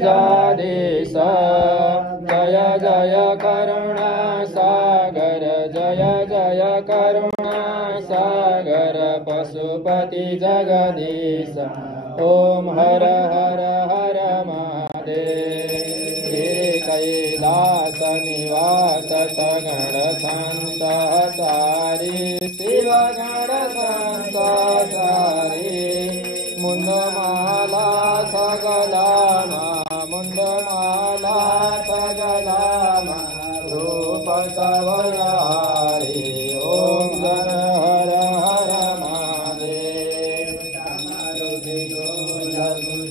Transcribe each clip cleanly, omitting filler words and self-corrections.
गिरिजाधीश जय जय करुणा सागर जय जय करुणा सागर पशुपति जगदीश ओम हर हर हर महादेव कैलास निवास सगण संसाचारी शिव गण संसाचारी मुंडमाला सगलामा मुंडमाला सगलामा रूप सवयारी ओम हर हर हर महादेव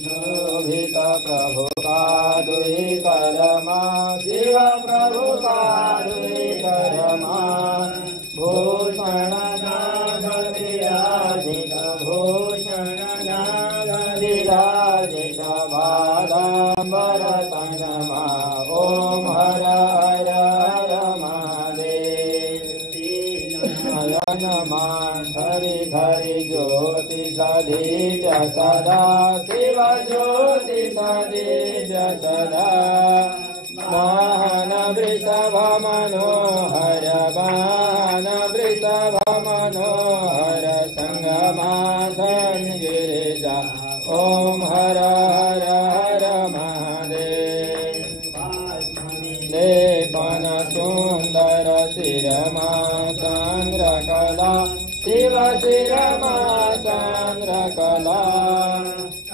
शोभित प्रभु का दुई करमा शिव प्रभु का दुई करमा भूषण नागिराजित भूषण नागिराजित बालांबर तनमा ओम हर हर हर महादेव नयन धरि धरि ज्योति सदीव्य सदा शिव ज्योति सदीव्य सदा वाहन वृषभ मनोहर वाहन वृषभ मनोहर संगमासन गिरिजा ओम हर हर हर महादेव लेपन सुंदर शिरमा चंद्रकला शिव शिरमा चंद्रकला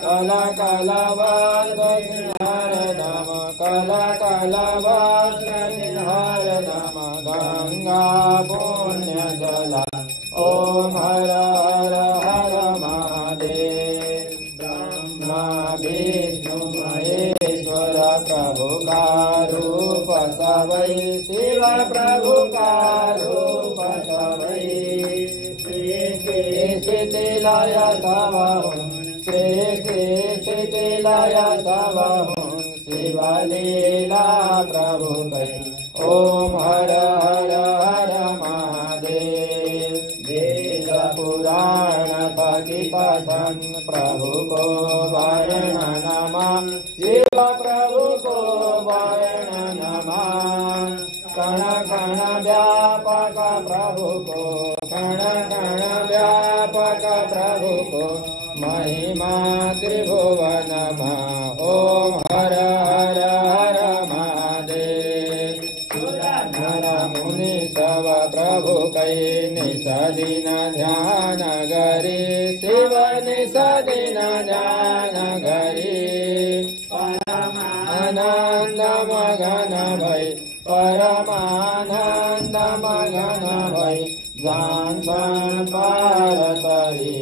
कला कलावास सिंहारदम कला कलावास सिंहारदम गंगा पुण्य जला ओम हर हर हर महादेव ब्रह्मा विष्णु महेश्वर प्रभु का रूप सवै शिव प्रभु का रूप सवै स्थितिलय सवहुं स्थितिलय सवहुं शिवलीला प्रभु कै ओम हर हर हर महादेव वेद पुराण पठित सन प्रभु को वर्णनमा शिव प्रभु को वर्णनमा कण कण व्यापक प्रभु को कण कण व्यापक प्रभु को महिमा त्रिभुवनमा ओम हर हर हर महादेव सुरधर मुनि सब प्रभु कै निषदिन ध्यान गरी शिव निषदिन ध्यान गरी परमानंद मगन भई परमानंद मगन भई ज्ञान पार तरी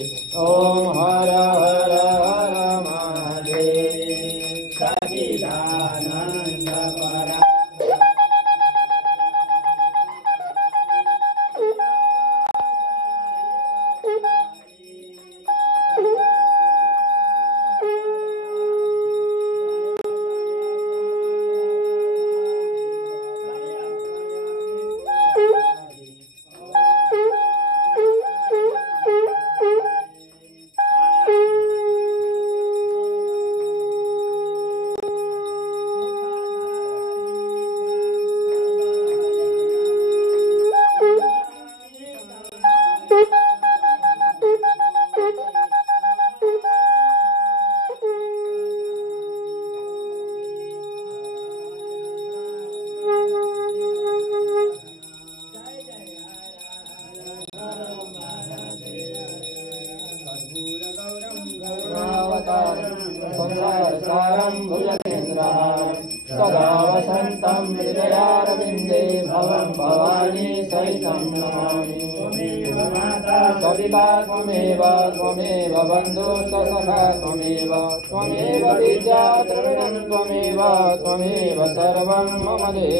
ओम हर हर हर महादेव सचिदानंद परा संसारसारं भुजगेन्द्रहारं सदा वसन्तं हृदयारविन्दे भवं भवानी सहितं नमामि सविता त्वमेव बन्धुश्च सखा त्वमेव विद्या द्रविणं त्वमेव सर्वं मम देव।